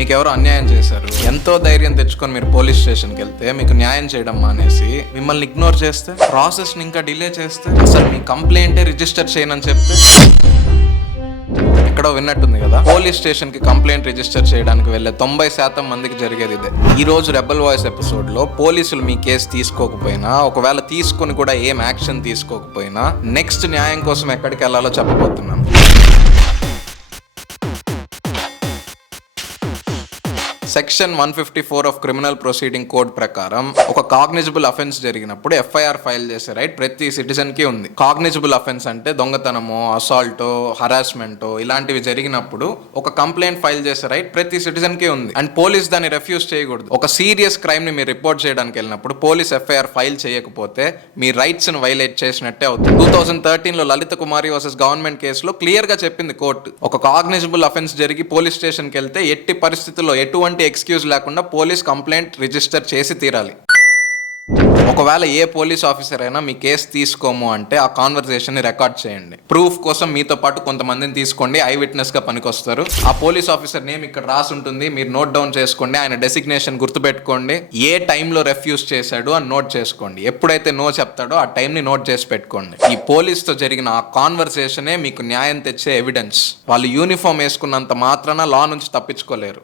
మీకు ఎవరు అన్యాయం చేశారు. ఎంతో ధైర్యం తెచ్చుకొని మీరు పోలీస్ స్టేషన్కి వెళ్తే మీకు న్యాయం చేయడం మానేసి మిమ్మల్ని ఇగ్నోర్ చేస్తే ప్రాసెస్ ఇంకా డిలే చేస్తే అసలు మీ కంప్లైంటే రిజిస్టర్ చేయనని చెప్తే ఎక్కడో విన్నట్టుంది కదా. పోలీస్ స్టేషన్కి కంప్లైంట్ రిజిస్టర్ చేయడానికి వెళ్ళే తొంభై శాతం మందికి జరిగేది ఇదే. ఈ రోజు రెబల్ వాయిస్ ఎపిసోడ్లో పోలీసులు మీ కేసు తీసుకోకపోయినా ఒకవేళ తీసుకొని కూడా ఏం యాక్షన్ తీసుకోకపోయినా నెక్స్ట్ న్యాయం కోసం ఎక్కడికి వెళ్ళాలో చెప్పబోతున్నాను. Section one fifty four of criminal proceeding code ప్రకారం ఒక కాగ్నిజబుల్ అఫెన్స్ జరిగినప్పుడు ఎఫ్ఐఆర్ ఫైల్ చేసే రైట్ ప్రతి సిటిజన్కి ఉంది. కాగ్నిజబుల్ అఫెన్స్ అంటే దొంగతనము అసాల్ట్ హరాస్మెంట్ ఇలాంటివి జరిగినప్పుడు ఒక కంప్లైంట్ ఫైల్ చేసే రైట్ ప్రతి సిటిజన్కి ఉంది. అండ్ పోలీస్ దాన్ని రెఫ్యూజ్ చేయకూడదు. ఒక సీరియస్ క్రైమ్ని మీరు రిపోర్ట్ చేయడానికి వెళ్ళినప్పుడు పోలీస్ ఎఫ్ఐఆర్ ఫైల్ చేయకపోతే మీ రైట్స్ని వైలేట్ చేసినట్టే అవుతుంది. టూ థౌసండ్ థర్టీన్లో లలిత కుమారి వర్సెస్ గవర్నమెంట్ కేసులో క్లియర్గా చెప్పింది కోర్టు. ఒక కాగ్నిజబుల్ అఫెన్స్ జరిగి పోలీస్ స్టేషన్కి వెళ్తే ఎట్టి పరిస్థితుల్లో ఎటువంటి ఎక్స్క్యూజ్ లేకుండా పోలీస్ కంప్లైంట్ రిజిస్టర్ చేసి తీరాలి. ఒకవేళ ఏ పోలీస్ ఆఫీసర్ అయినా మీ కేసు తీసుకోము అంటే ఆ కాన్వర్సేషన్ని రికార్డ్ చేయండి. ప్రూఫ్ కోసం మీతో పాటు కొంతమందిని తీసుకోండి. ఐ విట్నెస్గా పనికొస్తారు. ఆ పోలీస్ ఆఫీసర్ నేమ్ ఇక్కడ రాసి ఉంటుంది. మీరు నోట్ డౌన్ చేసుకోండి. ఆయన డెసిగ్నేషన్ గుర్తుపెట్టుకోండి. ఏ టైంలో రెఫ్యూజ్ చేశాడు అని నోట్ చేసుకోండి. ఎప్పుడైతే నో చెప్తాడో ఆ టైం ని నోట్ చేసి పెట్టుకోండి. ఈ పోలీస్తో జరిగిన ఆ కాన్వర్సేషనే మీకు న్యాయం తెచ్చే ఎవిడెన్స్. వాళ్ళు యూనిఫామ్ వేసుకున్నంత మాత్రాన లా నుంచి తప్పించుకోలేరు.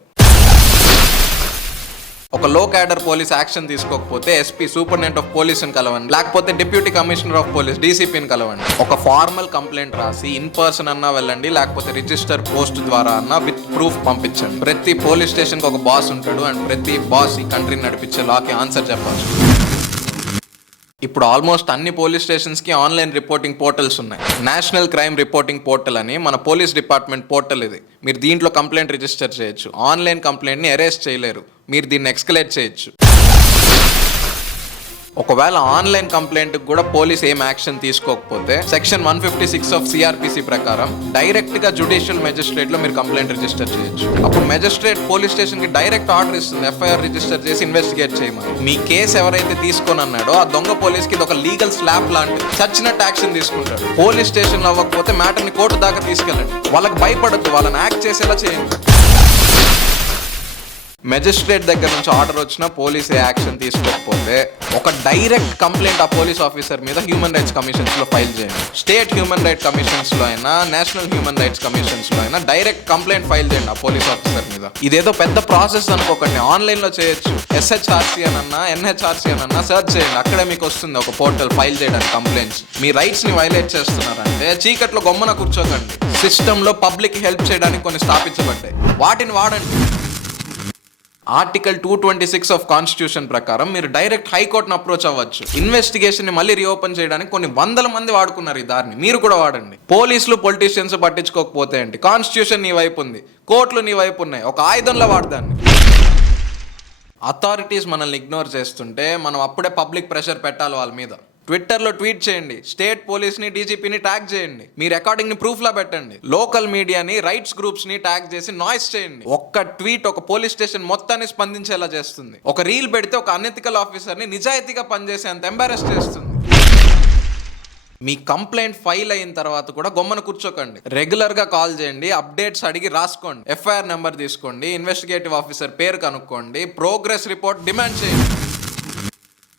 ఒక లో క్యాడర్ పోలీస్ యాక్షన్ తీసుకోకపోతే ఎస్పీ సూపరింటెండెంట్ ఆఫ్ పోలీస్ని కలవండి. లేకపోతే డిప్యూటీ కమిషనర్ ఆఫ్ పోలీస్ డీసీపీని కలవండి. ఒక ఫార్మల్ కంప్లైంట్ రాసి ఇన్ పర్సన్ అన్నా వెళ్ళండి లేకపోతే రిజిస్టర్ పోస్ట్ ద్వారా అన్నా విత్ ప్రూఫ్ పంపించండి. ప్రతి పోలీస్ స్టేషన్కి ఒక బాస్ ఉంటాడు అండ్ ప్రతి బాస్ ఈ కంట్రీని నడిపించే లాకి ఆన్సర్ చెప్పాలి ఇప్పుడు ఆల్మోస్ట్ అన్ని పోలీస్ స్టేషన్స్కి ఆన్లైన్ రిపోర్టింగ్ పోర్టల్స్ ఉన్నాయి. నేషనల్ క్రైమ్ రిపోర్టింగ్ పోర్టల్ అని మన పోలీస్ డిపార్ట్మెంట్ పోర్టల్ ఇది. మీరు దీంట్లో కంప్లైంట్ రిజిస్టర్ చేయొచ్చు. ఆన్లైన్ కంప్లైంట్ని అరెస్ట్ చేయలేరు. మీరు దీన్ని ఎక్స్కలేట్ చేయొచ్చు. ఒకవేళ ఆన్లైన్ కంప్లైంట్ కూడా పోలీస్ ఏం యాక్షన్ తీసుకోకపోతే section one fifty six of CrPC ప్రకారం డైరెక్ట్గా జుడిషియల్ మెజిస్ట్రేట్లో మీరు కంప్లైంట్ రిజిస్టర్ చేయొచ్చు. అప్పుడు మెజిస్ట్రేట్ పోలీస్ స్టేషన్కి డైరెక్ట్ ఆర్డర్ ఇస్తుంది ఎఫ్ఐఆర్ రిజిస్టర్ చేసి ఇన్వెస్టిగేట్ చేయమని. మీ కేసు ఎవరైతే తీసుకొని అన్నాడో ఆ దొంగ పోలీస్కి ఇది ఒక లీగల్ స్లాబ్ లాంటిది. చచ్చినట్టు యాక్షన్ తీసుకుంటాడు. పోలీస్ స్టేషన్ అవ్వకపోతే మ్యాటర్ని కోర్టు దాకా తీసుకెళ్ళండి. వాళ్ళకి భయపడద్దు వాళ్ళని యాక్ట్ చేసేలా చేయండి. మెజిస్ట్రేట్ దగ్గర నుంచి ఆర్డర్ వచ్చినా పోలీస్ ఏ యాక్షన్ తీసుకోకపోతే ఒక డైరెక్ట్ కంప్లైంట్ ఆ పోలీస్ ఆఫీసర్ మీద హ్యూమన్ రైట్స్ కమిషన్స్లో ఫైల్ చేయండి. స్టేట్ హ్యూమన్ రైట్స్ కమిషన్స్లో అయినా నేషనల్ హ్యూమన్ రైట్స్ కమిషన్స్లో అయినా డైరెక్ట్ కంప్లైంట్ ఫైల్ చేయండి ఆ పోలీస్ ఆఫీసర్ మీద. ఇదేదో పెద్ద ప్రాసెస్ అనుకోకండి ఆన్లైన్లో చేయొచ్చు. ఎస్హెచ్ఆర్సీ అనన్నా ఎన్హెచ్ఆర్సీ అనన్నా సెర్చ్ చేయండి అక్కడే మీకు వస్తుంది ఒక పోర్టల్ ఫైల్ చేయడానికి కంప్లైంట్స్. మీ రైట్స్ని వైలేట్ చేస్తున్నారంటే చీకట్లో గొమ్మన కూర్చోకండి. సిస్టమ్లో పబ్లిక్ హెల్ప్ చేయడానికి కొన్ని స్థాపించబడ్డాయి. వాటిని వాడండి. Article two twenty six of constitution ప్రకారం మీరు డైరెక్ట్ హైకోర్టును అప్రోచ్ అవ్వచ్చు. ఇన్వెస్టిగేషన్ని మళ్ళీ రీఓపెన్ చేయడానికి కొన్ని వందల మంది వాడుకున్నారు ఈ దారిని. మీరు కూడా వాడండి. పోలీసులు పొలిటీషియన్స్ పట్టించుకోకపోతే ఏంటి? కాన్స్టిట్యూషన్ నీ వైపు ఉంది. కోర్టులు నీ వైపు ఉన్నాయి. ఒక ఆయుధంలో వాడదాన్ని అథారిటీస్ మనల్ని ఇగ్నోర్ చేస్తుంటే మనం అప్పుడే పబ్లిక్ ప్రెషర్ పెట్టాలి వాళ్ళ మీద. ట్విట్టర్లో ట్వీట్ చేయండి. స్టేట్ పోలీస్ని డీజీపీని ట్యాగ్ చేయండి. మీ రికార్డింగ్ని ప్రూఫ్లో పెట్టండి. లోకల్ మీడియాని రైట్స్ గ్రూప్స్ని ట్యాగ్ చేసి నాయిస్ చేయండి. ఒక్క ట్వీట్ ఒక పోలీస్ స్టేషన్ మొత్తాన్ని స్పందించేలా చేస్తుంది. ఒక రీల్ పెడితే ఒక అనెతికల్ ఆఫీసర్ని నిజాయితీగా పనిచేసేంత ఎంబారెస్ చేస్తుంది. మీ కంప్లైంట్ ఫైల్ అయిన తర్వాత కూడా గొమ్మన కూర్చోకండి. రెగ్యులర్గా కాల్ చేయండి అప్డేట్స్ అడిగి రాసుకోండి. ఎఫ్ఐఆర్ నెంబర్ తీసుకోండి ఇన్వెస్టిగేటివ్ ఆఫీసర్ పేరు కనుక్కోండి ప్రోగ్రెస్ రిపోర్ట్ డిమాండ్ చేయండి.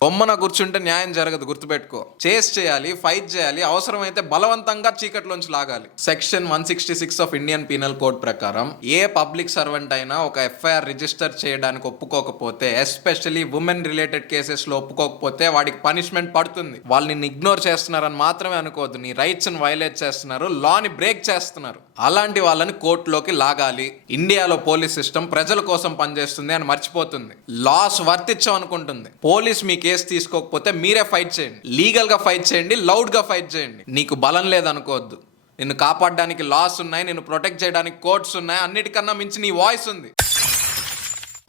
బొమ్మన కూర్చుంటే న్యాయం జరగదు గుర్తుపెట్టుకో. చేస్ చేయాలి ఫైట్ చేయాలి అవసరమైతే బలవంతంగా చీకట్లోంచి లాగాలి. Section one sixty six of Indian penal code ప్రకారం ఏ పబ్లిక్ సర్వెంట్ అయినా ఒక ఎఫ్ఐఆర్ రిజిస్టర్ చేయడానికి ఒప్పుకోకపోతే ఎస్పెషల్లీ ఉమెన్ రిలేటెడ్ కేసెస్లో ఒప్పుకోకపోతే వాడికి పనిష్మెంట్ పడుతుంది. వాళ్ళని ఇగ్నోర్ చేస్తున్నారని మాత్రమే అనుకోవద్దు. నీ రైట్స్ని వైలేట్ చేస్తున్నారు లాని బ్రేక్ చేస్తున్నారు. అలాంటి వాళ్ళని కోర్టులోకి లాగాలి. ఇండియాలో పోలీస్ సిస్టమ్ ప్రజల కోసం పనిచేస్తుంది అని మర్చిపోతుంది. లాస్ వర్తించాం అనుకుంటుంది పోలీస్ మీ కేసు తీసుకోకపోతే మీరే ఫైట్ చేయండి. లీగల్గా ఫైట్ చేయండి లౌడ్గా ఫైట్ చేయండి. నీకు బలం లేదనుకోవద్దు. నిన్ను కాపాడడానికి లాస్ ఉన్నాయి నిన్ను ప్రొటెక్ట్ చేయడానికి కోర్ట్స్ ఉన్నాయి అన్నిటికన్నా మించి నీ వాయిస్ ఉంది.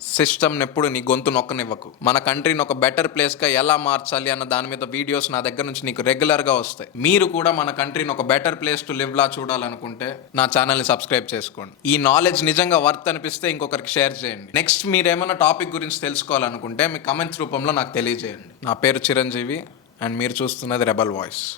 సిస్టమ్ని ఎప్పుడు నీ గొంతు నొక్కనివ్వకు. మన కంట్రీని ఒక బెటర్ ప్లేస్గా ఎలా మార్చాలి అన్న దాని మీద వీడియోస్ నా దగ్గర నుంచి నీకు రెగ్యులర్గా వస్తాయి. మీరు కూడా మన కంట్రీని ఒక బెటర్ ప్లేస్ టు లివ్ లా చూడాలనుకుంటే నా ఛానల్ని సబ్స్క్రైబ్ చేసుకోండి. ఈ నాలెడ్జ్ నిజంగా వర్త్ అనిపిస్తే ఇంకొకరికి షేర్ చేయండి. నెక్స్ట్ మీరు ఏమైనా టాపిక్ గురించి తెలుసుకోవాలనుకుంటే మీ కమెంట్స్ రూపంలో నాకు తెలియజేయండి. నా పేరు చిరంజీవి అండ్ మీరు చూస్తున్నది రెబల్ వాయిస్